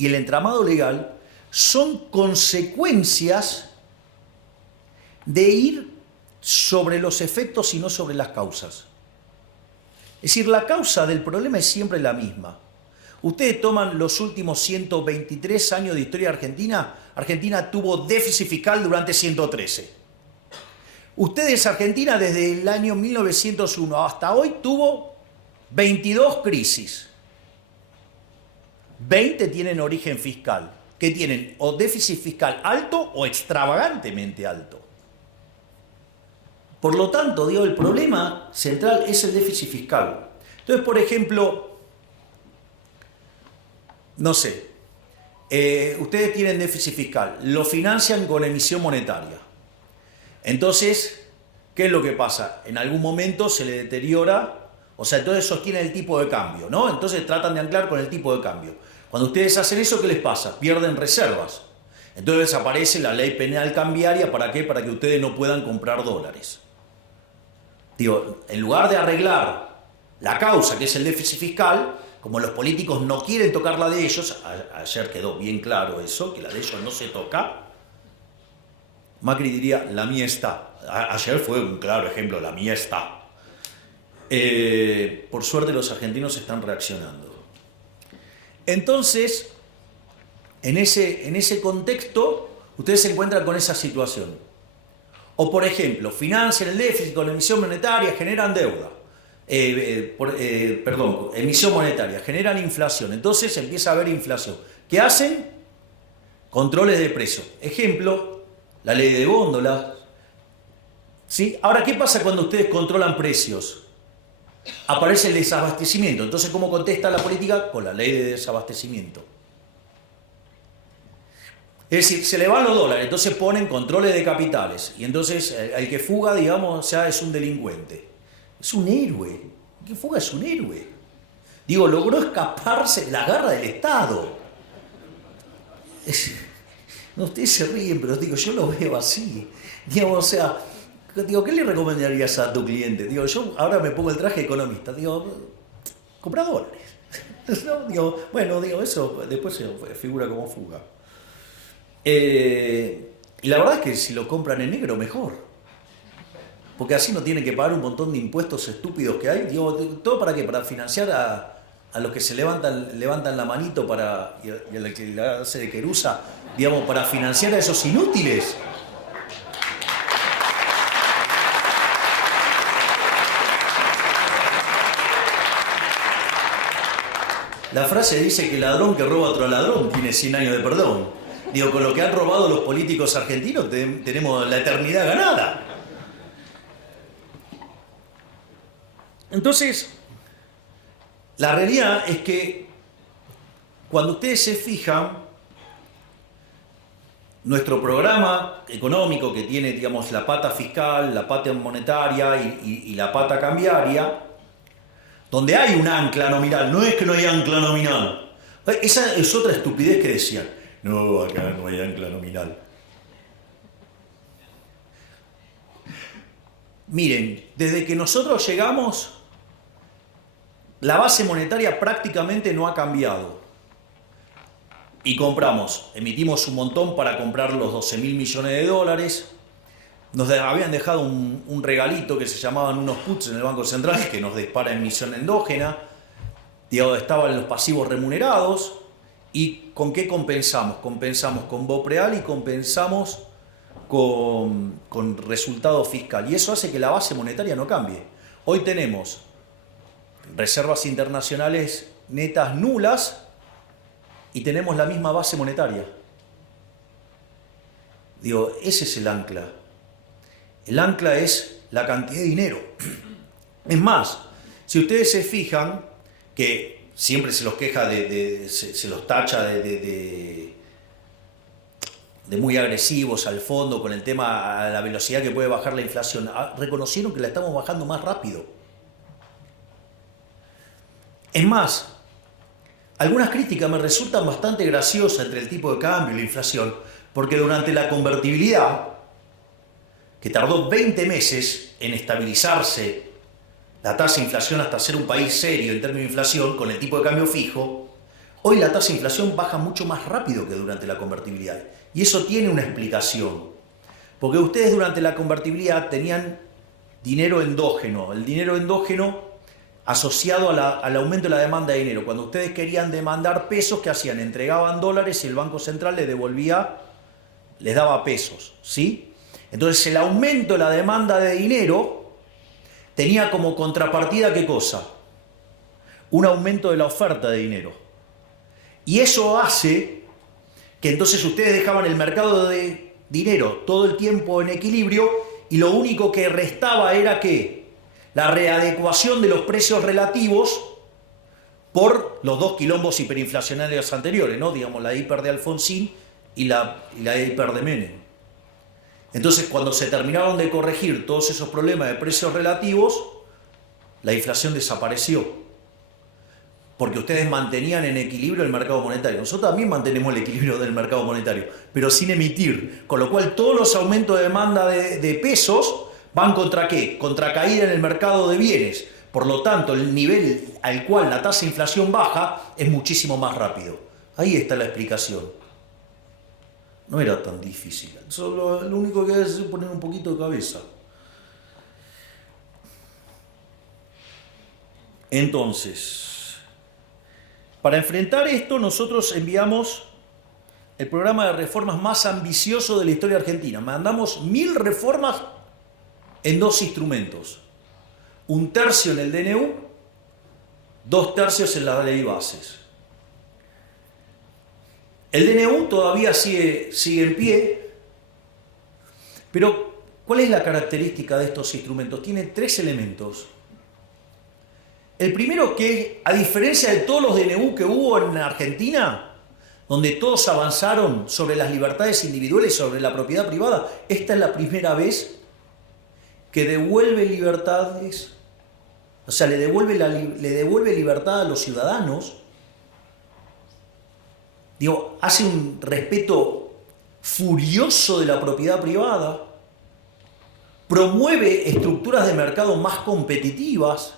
y el entramado legal son consecuencias de ir sobre los efectos y no sobre las causas. Es decir, la causa del problema es siempre la misma. Ustedes toman los últimos 123 años de historia argentina. Argentina tuvo déficit fiscal durante 113. Ustedes, Argentina, desde el año 1901 hasta hoy tuvo 22 crisis. 20 tienen origen fiscal, que tienen o déficit fiscal alto o extravagantemente alto. Por lo tanto, digo, el problema central es el déficit fiscal. Entonces, por ejemplo, no sé, ustedes tienen déficit fiscal, lo financian con emisión monetaria. Entonces, ¿qué es lo que pasa? En algún momento se le deteriora, o sea, entonces sostiene el tipo de cambio, ¿no? Entonces tratan de anclar con el tipo de cambio. Cuando ustedes hacen eso, ¿qué les pasa? Pierden reservas. Entonces aparece la ley penal cambiaria, ¿para qué? Para que ustedes no puedan comprar dólares. Digo, en lugar de arreglar la causa, que es el déficit fiscal, como los políticos no quieren tocar la de ellos, ayer quedó bien claro eso, que la de ellos no se toca, Macri diría, la mía está. Ayer fue un claro ejemplo, la mía está. Por suerte los argentinos están reaccionando. Entonces, en ese contexto, ustedes se encuentran con esa situación. O, por ejemplo, financian el déficit con emisión monetaria, generan deuda. Emisión monetaria, generan inflación. Entonces empieza a haber inflación. ¿Qué hacen? Controles de precios. Ejemplo, la ley de góndolas. ¿Sí? Ahora, ¿qué pasa cuando ustedes controlan precios? Aparece el desabastecimiento. Entonces, ¿cómo contesta la política? Con la ley de desabastecimiento. Es decir, se le van los dólares, entonces ponen controles de capitales. Y entonces el que fuga, digamos, ya es un delincuente. Es un héroe. El que fuga es un héroe. Digo, logró escaparse de la garra del Estado. No, ustedes se ríen, pero digo, yo lo veo así. Digamos, o sea, digo, ¿qué le recomendarías a tu cliente? Digo, yo ahora me pongo el traje de economista. Digo, compra dólares. ¿No? Digo, bueno, digo, eso después se figura como fuga. Y la verdad es que si lo compran en negro, mejor. Porque así no tienen que pagar un montón de impuestos estúpidos que hay. Digo, ¿todo para qué? Para financiar a los que se levantan la manito y a la que le hace de querusa, digamos, para financiar a esos inútiles. La frase dice que el ladrón que roba a otro ladrón tiene 100 años de perdón. Digo, con lo que han robado los políticos argentinos tenemos la eternidad ganada. Entonces, la realidad es que cuando ustedes se fijan, nuestro programa económico que tiene, digamos, la pata fiscal, la pata monetaria y la pata cambiaria, donde hay un ancla nominal, no es que no hay ancla nominal. Esa es otra estupidez que decían. No, acá no hay ancla nominal. Miren, desde que nosotros llegamos, la base monetaria prácticamente no ha cambiado. Y emitimos un montón para comprar los 12.000 millones de dólares. Nos habían dejado un regalito que se llamaban unos puts en el Banco Central que nos dispara emisión endógena. Estaban los pasivos remunerados. ¿Y con qué compensamos? Compensamos con BOPREAL y compensamos con resultado fiscal. Y eso hace que la base monetaria no cambie. Hoy tenemos reservas internacionales netas nulas y tenemos la misma base monetaria. Digo, ese es el ancla. El ancla es la cantidad de dinero. Es más, si ustedes se fijan que siempre se los queja se los tacha de muy agresivos al fondo con el tema a la velocidad que puede bajar la inflación. Reconocieron que la estamos bajando más rápido. Es más, algunas críticas me resultan bastante graciosas entre el tipo de cambio y la inflación, porque durante la convertibilidad, que tardó 20 meses en estabilizarse la tasa de inflación hasta ser un país serio en términos de inflación, con el tipo de cambio fijo, Hoy la tasa de inflación baja mucho más rápido que durante la convertibilidad. Y eso tiene una explicación. Porque ustedes durante la convertibilidad tenían dinero endógeno. El dinero endógeno asociado al aumento de la demanda de dinero. Cuando ustedes querían demandar pesos, ¿qué hacían? Entregaban dólares y el Banco Central les devolvía, les daba pesos, ¿sí? Entonces el aumento de la demanda de dinero tenía como contrapartida, ¿qué cosa? Un aumento de la oferta de dinero. Y eso hace que entonces ustedes dejaban el mercado de dinero todo el tiempo en equilibrio y lo único que restaba era ¿qué? La readecuación de los precios relativos por los dos quilombos hiperinflacionarios anteriores, ¿no? Digamos, la hiper de Alfonsín y la hiper de Menem. Entonces, cuando se terminaron de corregir todos esos problemas de precios relativos, la inflación desapareció. Porque ustedes mantenían en equilibrio el mercado monetario. Nosotros también mantenemos el equilibrio del mercado monetario, pero sin emitir. Con lo cual, todos los aumentos de demanda de pesos van contra ¿qué? Contra caída en el mercado de bienes. Por lo tanto, el nivel al cual la tasa de inflación baja es muchísimo más rápido. Ahí está la explicación. No era tan difícil. Solo lo único que hay es poner un poquito de cabeza. Entonces, para enfrentar esto, nosotros enviamos el programa de reformas más ambicioso de la historia argentina. Mandamos 1000 reformas en 2 instrumentos. 1/3 en el DNU, 2/3 en la ley bases. El DNU todavía sigue en pie, pero ¿cuál es la característica de estos instrumentos? Tiene 3 elementos. El primero, que a diferencia de todos los DNU que hubo en Argentina, donde todos avanzaron sobre las libertades individuales, sobre la propiedad privada, esta es la primera vez que devuelve libertades, o sea, le devuelve libertad a los ciudadanos. Digo, hace un respeto furioso de la propiedad privada, promueve estructuras de mercado más competitivas.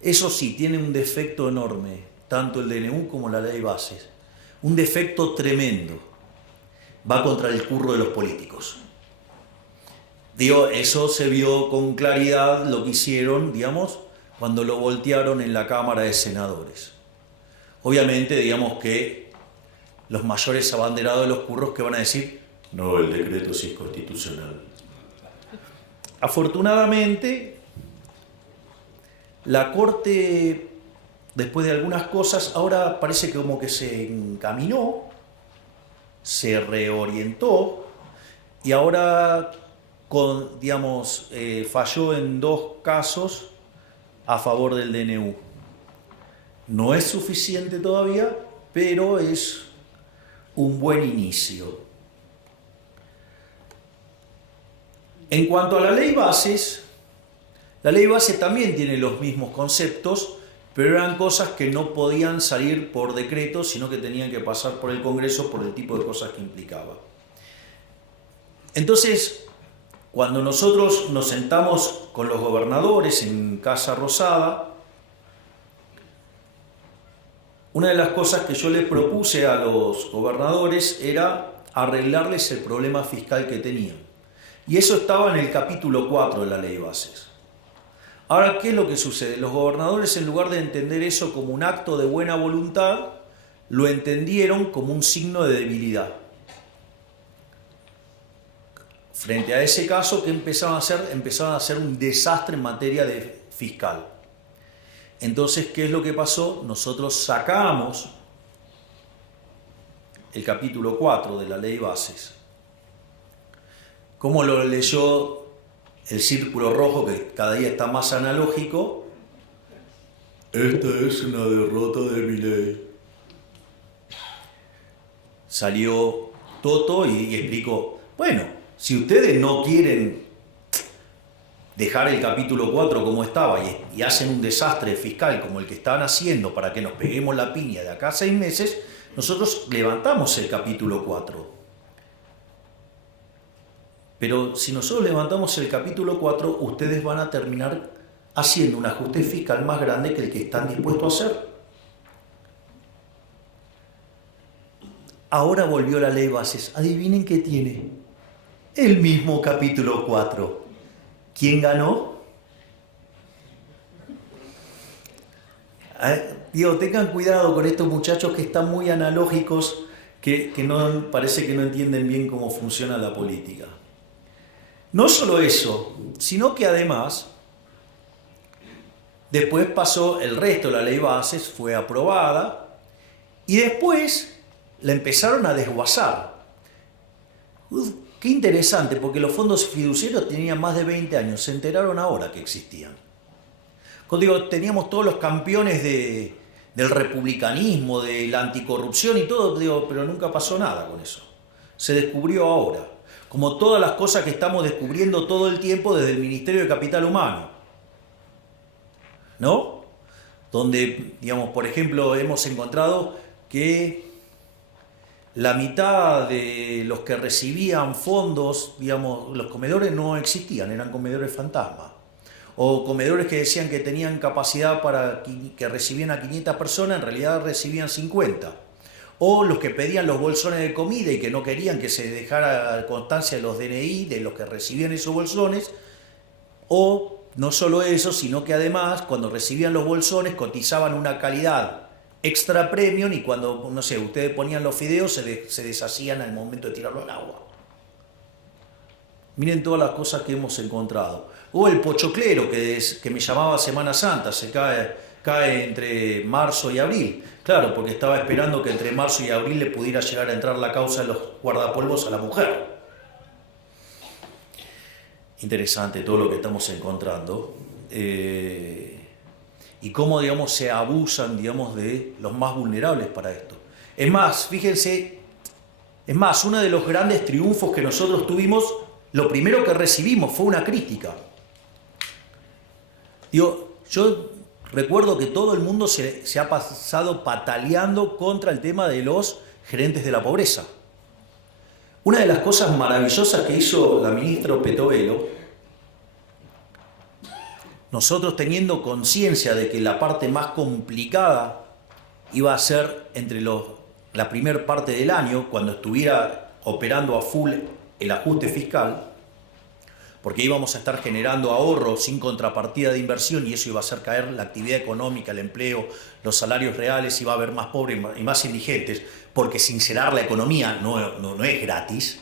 Eso sí, tiene un defecto enorme, tanto el DNU como la ley bases. Un defecto tremendo. Va contra el curro de los políticos. Digo, eso se vio con claridad lo que hicieron, digamos, cuando lo voltearon en la Cámara de Senadores. Obviamente, digamos que los mayores abanderados de los curros que van a decir, no, el decreto sí es constitucional. Afortunadamente, la Corte, después de algunas cosas, ahora parece que como que se encaminó, se reorientó y ahora falló en 2 casos a favor del DNU. No es suficiente todavía, pero es un buen inicio. En cuanto a la ley base también tiene los mismos conceptos, pero eran cosas que no podían salir por decreto, sino que tenían que pasar por el Congreso por el tipo de cosas que implicaba. Entonces, cuando nosotros nos sentamos con los gobernadores en Casa Rosada, una de las cosas que yo les propuse a los gobernadores era arreglarles el problema fiscal que tenían. Y eso estaba en el capítulo 4 de la ley bases. Ahora, ¿qué es lo que sucede? Los gobernadores, en lugar de entender eso como un acto de buena voluntad, lo entendieron como un signo de debilidad. Frente a ese caso, ¿qué empezaron a hacer? Empezaron a hacer un desastre en materia de fiscal. Entonces, ¿qué es lo que pasó? Nosotros sacamos el capítulo 4 de la ley bases. ¿Cómo lo leyó el círculo rojo, que cada día está más analógico? Esta es una derrota de Milei. Salió Toto y explicó, bueno, si ustedes no quieren dejar el capítulo 4 como estaba y hacen un desastre fiscal como el que están haciendo para que nos peguemos la piña de acá a 6 meses, nosotros levantamos el capítulo 4. Pero si nosotros levantamos el capítulo 4, ustedes van a terminar haciendo un ajuste fiscal más grande que el que están dispuestos a hacer. Ahora volvió la ley de bases. Adivinen qué tiene. El mismo capítulo 4. ¿Quién ganó? Digo, tengan cuidado con estos muchachos que están muy analógicos, que no, parece que no entienden bien cómo funciona la política. No solo eso, sino que además, después pasó el resto de la ley de bases, fue aprobada, y después la empezaron a desguazar. Qué interesante, porque los fondos fiduciarios tenían más de 20 años, se enteraron ahora que existían. Cuando digo, teníamos todos los campeones del republicanismo, de la anticorrupción y todo, digo, pero nunca pasó nada con eso. Se descubrió ahora, como todas las cosas que estamos descubriendo todo el tiempo desde el Ministerio de Capital Humano, ¿no? Donde, digamos, por ejemplo, hemos encontrado que la mitad de los que recibían fondos, digamos, los comedores no existían, eran comedores fantasma. O comedores que decían que tenían capacidad para que recibían a 500 personas, en realidad recibían 50. O los que pedían los bolsones de comida y que no querían que se dejara constancia de los DNI de los que recibían esos bolsones. O no solo eso, sino que además cuando recibían los bolsones cotizaban una calidad extra premium y cuando, no sé, ustedes ponían los fideos se deshacían al momento de tirarlo al agua. Miren todas las cosas que hemos encontrado. O el pochoclero que me llamaba Semana Santa, se cae entre marzo y abril. Claro, porque estaba esperando que entre marzo y abril le pudiera llegar a entrar la causa de los guardapolvos a la mujer. Interesante todo lo que estamos encontrando. Y cómo, digamos, se abusan, digamos, de los más vulnerables para esto. Es más, fíjense, uno de los grandes triunfos que nosotros tuvimos, lo primero que recibimos fue una crítica. Digo, yo recuerdo que todo el mundo se ha pasado pataleando contra el tema de los gerentes de la pobreza. Una de las cosas maravillosas que hizo la ministra Petovelo, nosotros teniendo conciencia de que la parte más complicada iba a ser entre la primera parte del año, cuando estuviera operando a full el ajuste fiscal, porque íbamos a estar generando ahorro sin contrapartida de inversión y eso iba a hacer caer la actividad económica, el empleo, los salarios reales, iba a haber más pobres y más indigentes, porque sincerar la economía no es gratis.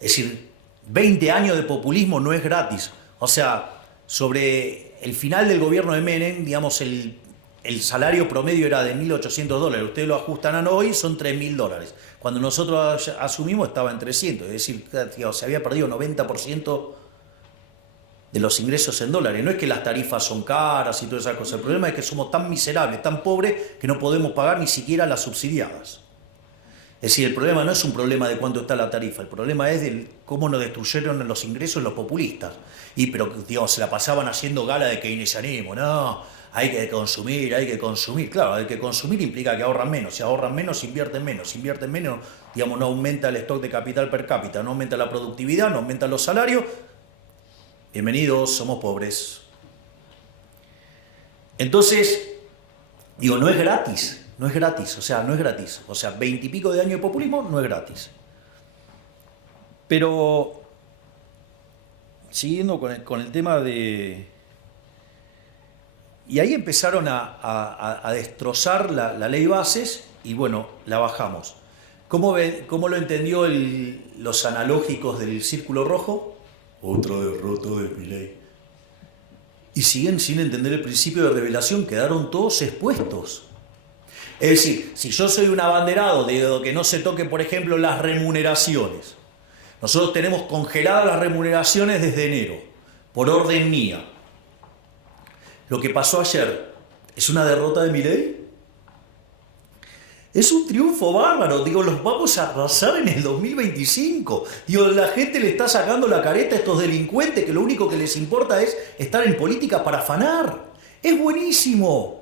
Es decir, 20 años de populismo no es gratis. O sea, sobre el final del gobierno de Menem, digamos, el salario promedio era de $1.800. Ustedes lo ajustan a hoy, son $3.000. Cuando nosotros asumimos estaba en 300. Es decir, se había perdido 90% de los ingresos en dólares. No es que las tarifas son caras y todas esas cosas. El problema es que somos tan miserables, tan pobres, que no podemos pagar ni siquiera las subsidiadas. Es decir, el problema no es un problema de cuánto está la tarifa, el problema es de cómo nos destruyeron los ingresos los populistas. Pero, digamos, se la pasaban haciendo gala de keynesianismo. No, hay que consumir. Claro, hay que consumir implica que ahorran menos. Si ahorran menos, invierten menos. Invierten menos, digamos, no aumenta el stock de capital per cápita, no aumenta la productividad, no aumentan los salarios. Bienvenidos, somos pobres. Entonces, digo, no es gratis. No es gratis, o sea, no es gratis. O sea, 20 y pico de años de populismo no es gratis. Pero, siguiendo con el tema de... Y ahí empezaron a destrozar la ley bases y bueno, la bajamos. ¿Cómo lo entendió los analógicos del Círculo Rojo? Otra derrota de Milei. Y siguen sin entender el principio de revelación, quedaron todos expuestos. Es decir, si yo soy un abanderado de que no se toque, por ejemplo, las remuneraciones. Nosotros tenemos congeladas las remuneraciones desde enero, por orden mía. Lo que pasó ayer, ¿es una derrota de Milei? Es un triunfo bárbaro, digo, los vamos a arrasar en el 2025. Digo, la gente le está sacando la careta a estos delincuentes que lo único que les importa es estar en política para afanar. Es buenísimo.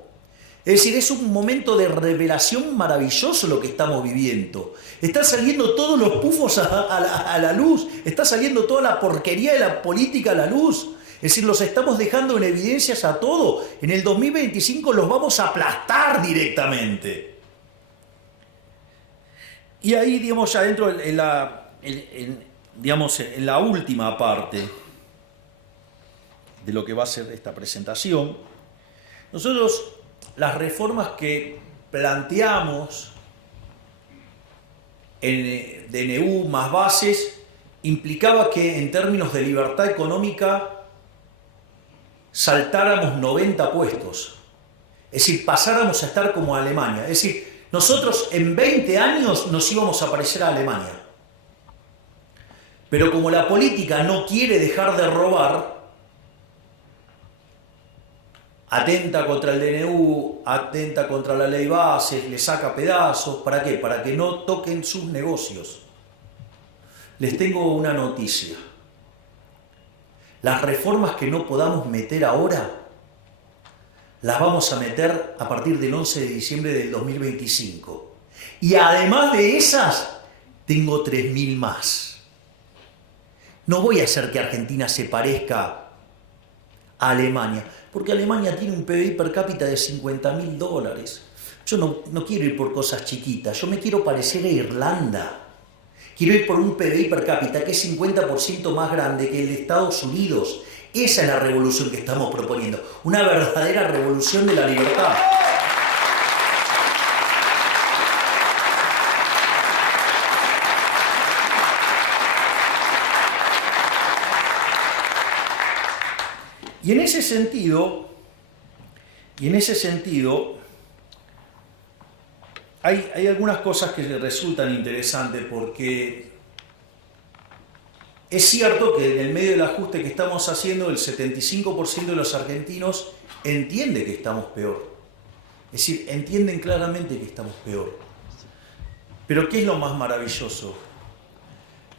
Es decir, es un momento de revelación maravilloso lo que estamos viviendo. Están saliendo todos los pufos a la luz, está saliendo toda la porquería de la política a la luz. Es decir, los estamos dejando en evidencias a todo. En el 2025 los vamos a aplastar directamente. Y ahí, digamos, ya dentro digamos, en la última parte de lo que va a ser esta presentación, nosotros las reformas que planteamos en DNU más bases implicaba que en términos de libertad económica saltáramos 90 puestos. Es decir, pasáramos a estar como Alemania. Es decir, nosotros en 20 años nos íbamos a parecer a Alemania. Pero como la política no quiere dejar de robar, atenta contra el DNU, atenta contra la ley base, le saca pedazos. ¿Para qué? Para que no toquen sus negocios. Les tengo una noticia. Las reformas que no podamos meter ahora, las vamos a meter a partir del 11 de diciembre del 2025. Y además de esas, tengo 3.000 más. No voy a hacer que Argentina se parezca a Alemania, porque Alemania tiene un PBI per cápita de $50.000. Yo no quiero ir por cosas chiquitas, yo me quiero parecer a Irlanda. Quiero ir por un PBI per cápita que es 50% más grande que el de Estados Unidos. Esa es la revolución que estamos proponiendo, una verdadera revolución de la libertad. Y en ese sentido, hay algunas cosas que resultan interesantes, porque es cierto que en el medio del ajuste que estamos haciendo, el 75% de los argentinos entiende que estamos peor. Es decir, entienden claramente que estamos peor. Pero ¿qué es lo más maravilloso?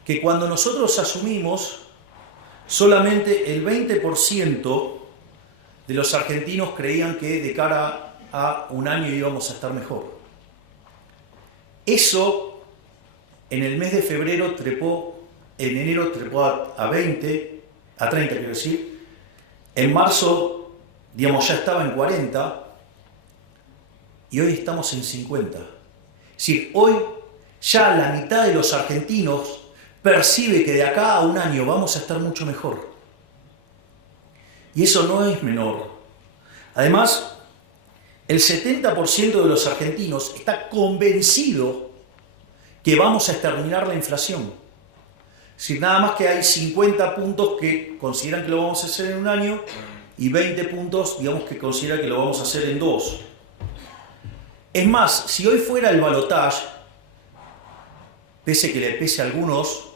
Que cuando nosotros asumimos, solamente el 20% de los argentinos creían que de cara a un año íbamos a estar mejor. Eso en el mes de febrero en enero trepó a 30, quiero decir. En marzo, digamos, ya estaba en 40 y hoy estamos en 50. Es decir, hoy ya la mitad de los argentinos percibe que de acá a un año vamos a estar mucho mejor. Y eso no es menor. Además, el 70% de los argentinos está convencido que vamos a exterminar la inflación. Es decir, nada más que hay 50 puntos que consideran que lo vamos a hacer en un año y 20 puntos, digamos, que consideran que lo vamos a hacer en 2. Es más, si hoy fuera el balotaje, pese que le pese a algunos,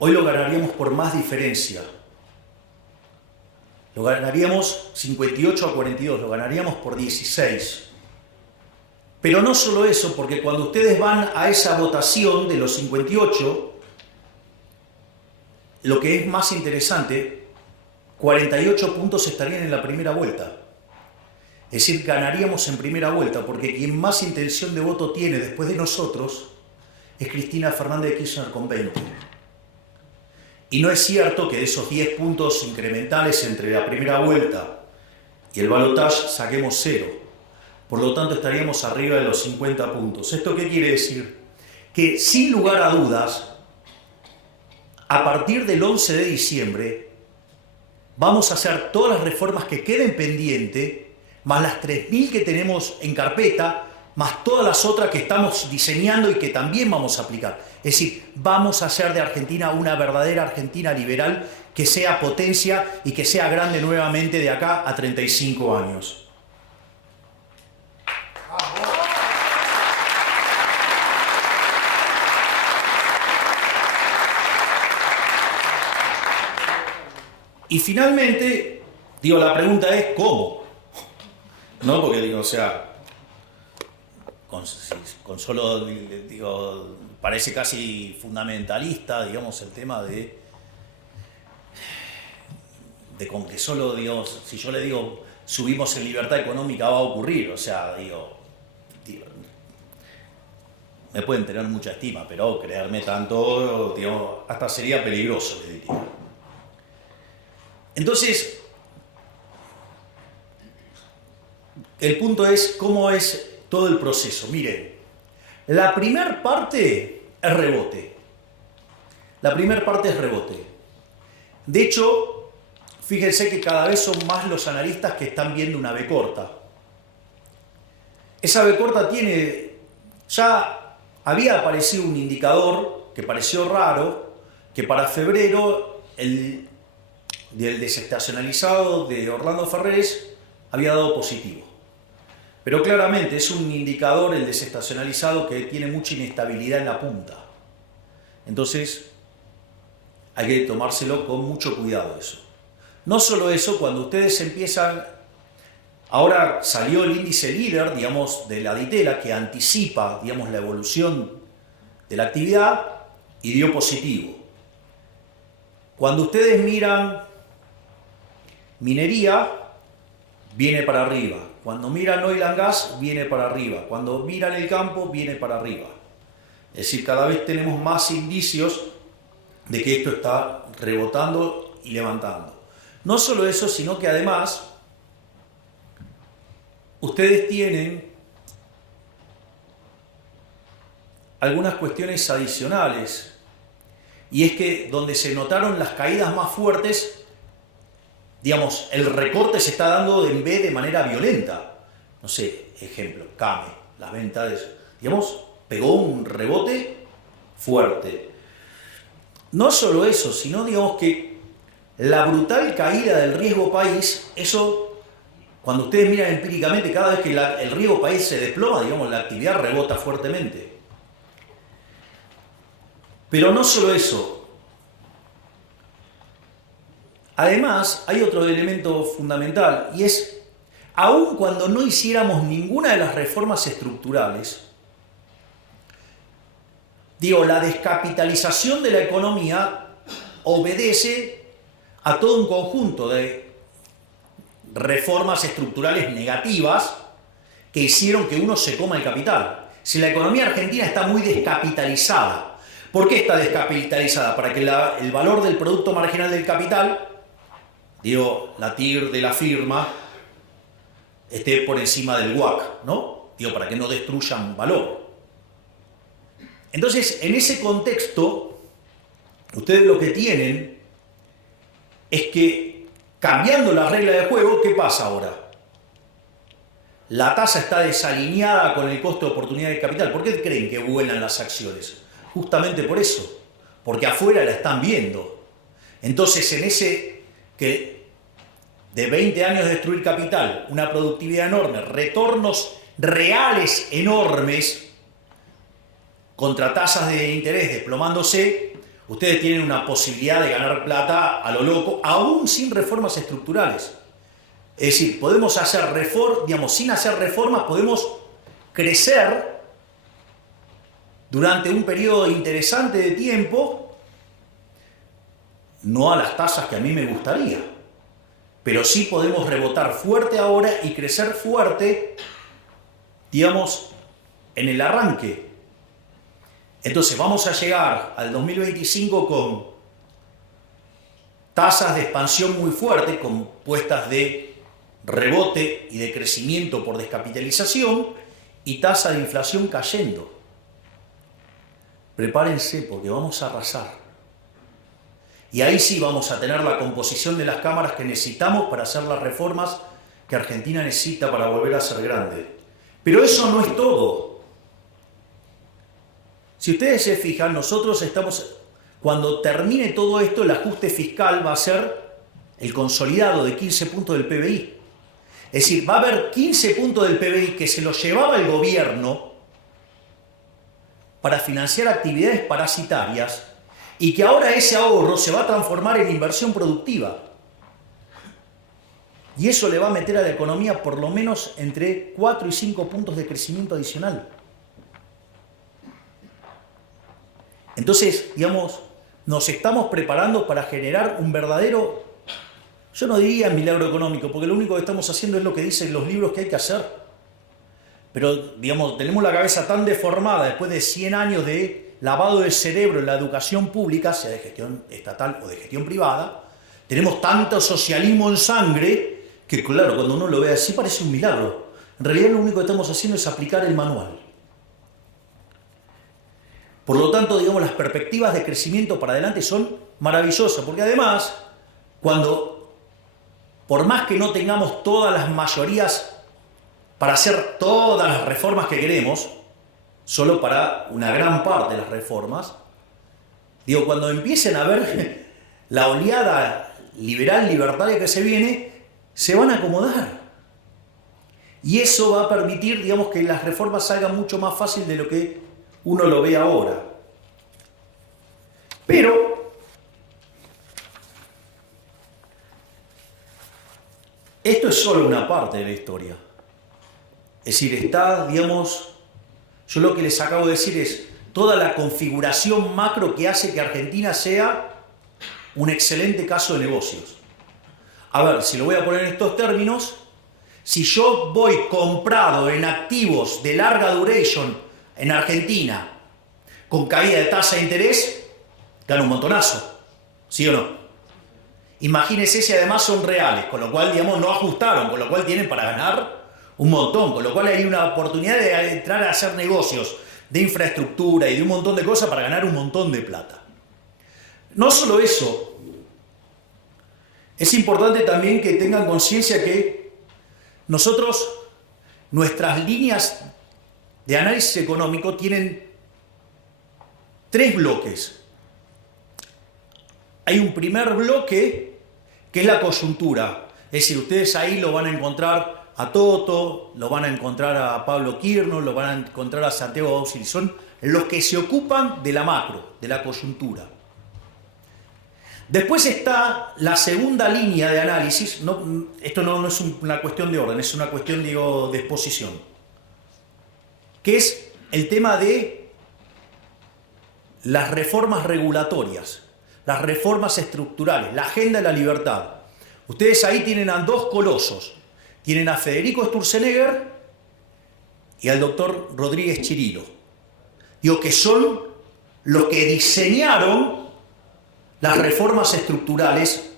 hoy lo ganaríamos por más diferencia. Lo ganaríamos 58-42, lo ganaríamos por 16. Pero no solo eso, porque cuando ustedes van a esa votación de los 58, lo que es más interesante, 48 puntos estarían en la primera vuelta. Es decir, ganaríamos en primera vuelta, porque quien más intención de voto tiene después de nosotros es Cristina Fernández de Kirchner con 20. Y no es cierto que de esos 10 puntos incrementales entre la primera vuelta y el balotaje saquemos 0. Por lo tanto, estaríamos arriba de los 50 puntos. ¿Esto qué quiere decir? Que sin lugar a dudas, a partir del 11 de diciembre, vamos a hacer todas las reformas que queden pendientes, más las 3.000 que tenemos en carpeta, más todas las otras que estamos diseñando y que también vamos a aplicar. Es decir, vamos a hacer de Argentina una verdadera Argentina liberal que sea potencia y que sea grande nuevamente de acá a 35 años. Y finalmente, digo, la pregunta es ¿cómo? ¿No? Porque digo, o sea, con solo, digo, parece casi fundamentalista, digamos, el tema de con que solo, digamos, si yo le digo subimos en libertad económica va a ocurrir, o sea, digo, me pueden tener mucha estima, pero creerme tanto, digo, hasta sería peligroso, le diría. Entonces, el punto es cómo es todo el proceso. Miren, La primera parte es rebote. La primera parte es rebote. De hecho, fíjense que cada vez son más los analistas que están viendo una B corta. Esa B corta tiene, ya había aparecido un indicador que pareció raro, que para febrero el del desestacionalizado de Orlando Ferrés había dado positivo. Pero claramente es un indicador, el desestacionalizado, que tiene mucha inestabilidad en la punta. Entonces hay que tomárselo con mucho cuidado eso. No solo eso, cuando ustedes empiezan... Ahora salió el índice líder, digamos, de la Ditela, que anticipa, digamos, la evolución de la actividad y dio positivo. Cuando ustedes miran minería, viene para arriba. Cuando miran oil and gas, viene para arriba. Cuando miran el campo, viene para arriba. Es decir, cada vez tenemos más indicios de que esto está rebotando y levantando. No solo eso, sino que además ustedes tienen algunas cuestiones adicionales, y es que donde se notaron las caídas más fuertes, digamos, el recorte se está dando en B de manera violenta. No sé, ejemplo, CAME, las ventas, digamos, pegó un rebote fuerte. No solo eso, sino, digamos, que la brutal caída del riesgo país, eso, cuando ustedes miran empíricamente, cada vez que el riesgo país se desploma, digamos, la actividad rebota fuertemente. Pero no solo eso. Además, hay otro elemento fundamental, y es, aun cuando no hiciéramos ninguna de las reformas estructurales, digo, la descapitalización de la economía obedece a todo un conjunto de reformas estructurales negativas que hicieron que uno se coma el capital. Si la economía argentina está muy descapitalizada, ¿por qué está descapitalizada? Para que el valor del producto marginal del capital, digo, la TIR de la firma, esté por encima del WACC, ¿no? Digo, para que no destruyan valor. Entonces, en ese contexto, ustedes lo que tienen es que, cambiando las reglas de juego, ¿qué pasa ahora? La tasa está desalineada con el costo de oportunidad de capital. ¿Por qué creen que vuelan las acciones? Justamente por eso, porque afuera la están viendo. Entonces, en ese que de 20 años de destruir capital, una productividad enorme, retornos reales enormes, contra tasas de interés desplomándose, ustedes tienen una posibilidad de ganar plata a lo loco, aún sin reformas estructurales. Es decir, podemos hacer reformas, digamos, sin hacer reformas, podemos crecer durante un periodo interesante de tiempo, no a las tasas que a mí me gustaría, pero sí podemos rebotar fuerte ahora y crecer fuerte, digamos, en el arranque. Entonces vamos a llegar al 2025 con tasas de expansión muy fuertes, compuestas de rebote y de crecimiento por descapitalización, y tasa de inflación cayendo. Prepárense porque vamos a arrasar. Y ahí sí vamos a tener la composición de las cámaras que necesitamos para hacer las reformas que Argentina necesita para volver a ser grande. Pero eso no es todo. Si ustedes se fijan, nosotros estamos, cuando termine todo esto, el ajuste fiscal va a ser el consolidado de 15 puntos del PBI. Es decir, va a haber 15 puntos del PBI que se los llevaba el gobierno para financiar actividades parasitarias y que ahora ese ahorro se va a transformar en inversión productiva. Y eso le va a meter a la economía por lo menos entre 4 y 5 puntos de crecimiento adicional. Entonces, digamos, nos estamos preparando para generar un verdadero, yo no diría milagro económico, porque lo único que estamos haciendo es lo que dicen los libros que hay que hacer. Pero, digamos, tenemos la cabeza tan deformada después de 100 años de lavado de cerebro en la educación pública, sea de gestión estatal o de gestión privada, tenemos tanto socialismo en sangre que, claro, cuando uno lo ve así parece un milagro. En realidad lo único que estamos haciendo es aplicar el manual. Por lo tanto, digamos, las perspectivas de crecimiento para adelante son maravillosas, porque además, por más que no tengamos todas las mayorías para hacer todas las reformas que queremos, solo para una gran parte de las reformas, digo, cuando empiecen a ver la oleada liberal libertaria que se viene, se van a acomodar. Y eso va a permitir, digamos, que las reformas salgan mucho más fácil de lo que uno lo ve ahora. Pero esto es solo una parte de la historia. Es decir, está, digamos, yo lo que les acabo de decir es toda la configuración macro que hace que Argentina sea un excelente caso de negocios. A ver, si lo voy a poner en estos términos, si yo voy comprado en activos de larga duration en Argentina con caída de tasa de interés, gano un montonazo, ¿sí o no? Imagínense si además son reales, con lo cual, digamos, no ajustaron, con lo cual tienen para ganar un montón, con lo cual hay una oportunidad de entrar a hacer negocios de infraestructura y de un montón de cosas para ganar un montón de plata. No solo eso, es importante también que tengan conciencia que nosotros, nuestras líneas de análisis económico tienen 3 bloques. Hay un primer bloque que es la coyuntura, es decir, ustedes ahí lo van a encontrar a Toto, lo van a encontrar a Pablo Kirno, lo van a encontrar a Santiago Auxil, son los que se ocupan de la macro, de la coyuntura. Después está la segunda línea de análisis, esto no es una cuestión de orden, es una cuestión, digo, de exposición, que es el tema de las reformas regulatorias, las reformas estructurales, la agenda de la libertad. Ustedes ahí tienen a 2 colosos, tienen a Federico Sturzenegger y al doctor Rodríguez Chirilo, digo, que son los que diseñaron las reformas estructurales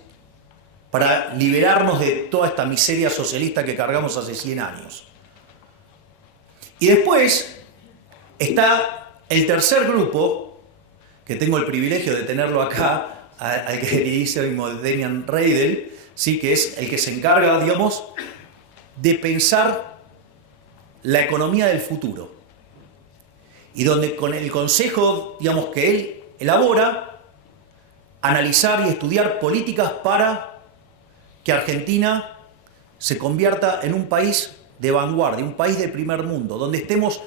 para liberarnos de toda esta miseria socialista que cargamos hace 100 años. Y después está el tercer grupo, que tengo el privilegio de tenerlo acá, al queridísimo Demian Reidel, ¿sí? Que es el que se encarga, digamos, de pensar la economía del futuro. Y donde con el consejo, digamos, que él elabora, analizar y estudiar políticas para que Argentina se convierta en un país de vanguardia, un país de primer mundo, donde estemos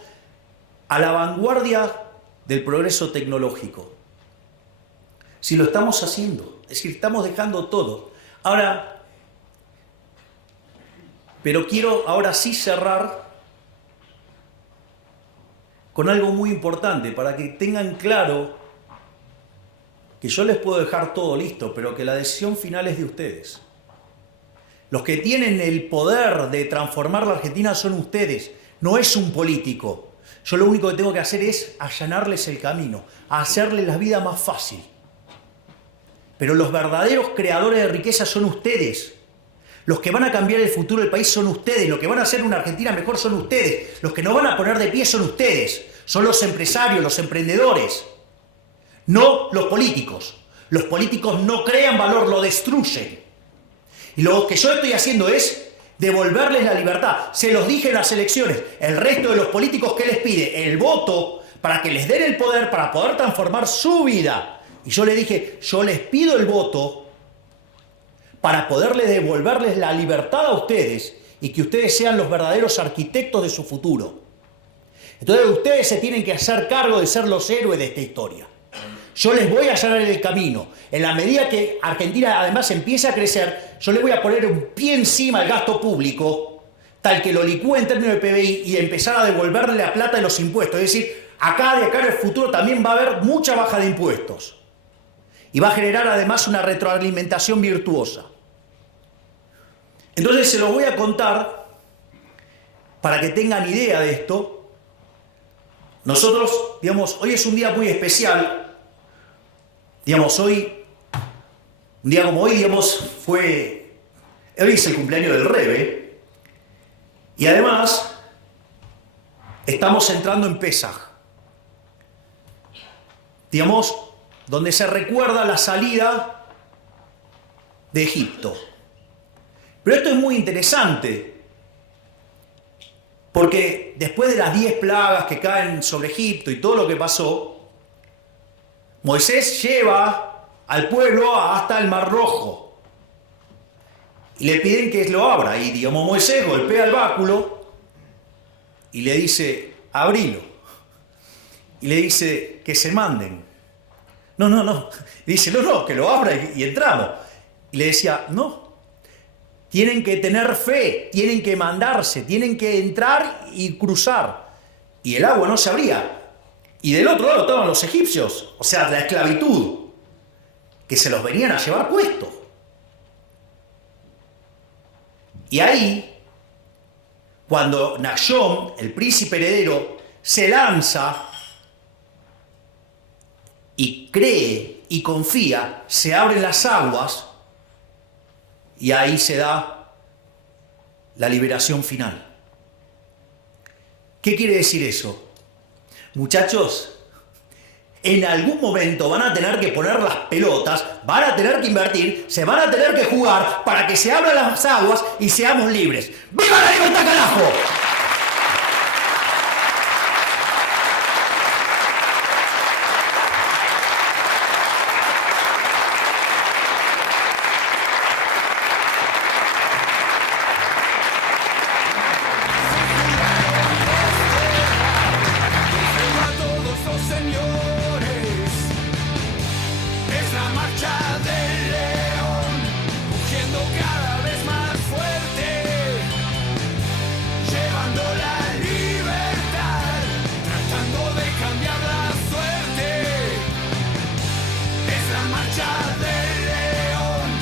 a la vanguardia del progreso tecnológico. Si lo estamos haciendo, es decir, estamos dejando todo. Ahora, pero quiero ahora sí cerrar con algo muy importante, para que tengan claro que yo les puedo dejar todo listo, pero que la decisión final es de ustedes. Los que tienen el poder de transformar la Argentina son ustedes, no es un político. Yo lo único que tengo que hacer es allanarles el camino, hacerles la vida más fácil. Pero los verdaderos creadores de riqueza son ustedes. Los que van a cambiar el futuro del país son ustedes. Los que van a hacer una Argentina mejor son ustedes. Los que nos van a poner de pie son ustedes. Son los empresarios, los emprendedores. No los políticos. Los políticos no crean valor, lo destruyen. Y lo que yo estoy haciendo es devolverles la libertad. Se los dije en las elecciones. El resto de los políticos, ¿qué les pide? El voto para que les den el poder, para poder transformar su vida. Y yo les dije, yo les pido el voto para poderles devolverles la libertad a ustedes y que ustedes sean los verdaderos arquitectos de su futuro. Entonces ustedes se tienen que hacer cargo de ser los héroes de esta historia. Yo les voy a allanar el camino. En la medida que Argentina además empiece a crecer, yo les voy a poner un pie encima al gasto público, tal que lo licúe en términos de PBI y empezar a devolverle la plata de los impuestos. Es decir, de acá en el futuro también va a haber mucha baja de impuestos. Y va a generar además una retroalimentación virtuosa. Entonces se los voy a contar para que tengan idea de esto. Nosotros, digamos, hoy es un día muy especial. Digamos, hoy, un día como hoy, digamos, hoy es el cumpleaños del Rebe. Y además, estamos entrando en Pesaj. digamos, donde se recuerda la salida de Egipto. Pero esto es muy interesante, porque después de las 10 plagas que caen sobre Egipto y todo lo que pasó, Moisés lleva al pueblo hasta el Mar Rojo y le piden que lo abra. Y digamos, Moisés golpea el báculo y le dice, abrilo. Y le dice que se manden. No. Y dice, no, que lo abra y entramos. Y le decía, no. Tienen que tener fe, tienen que mandarse, tienen que entrar y cruzar. Y el agua no se abría. Y del otro lado estaban los egipcios, o sea, la esclavitud, que se los venían a llevar puestos. Y ahí, cuando Nahshon, el príncipe heredero, se lanza y cree y confía, se abren las aguas, y ahí se da la liberación final. ¿Qué quiere decir eso? Muchachos, en algún momento van a tener que poner las pelotas, van a tener que invertir, se van a tener que jugar para que se abran las aguas y seamos libres. ¡Viva la libertad, carajo! Marcha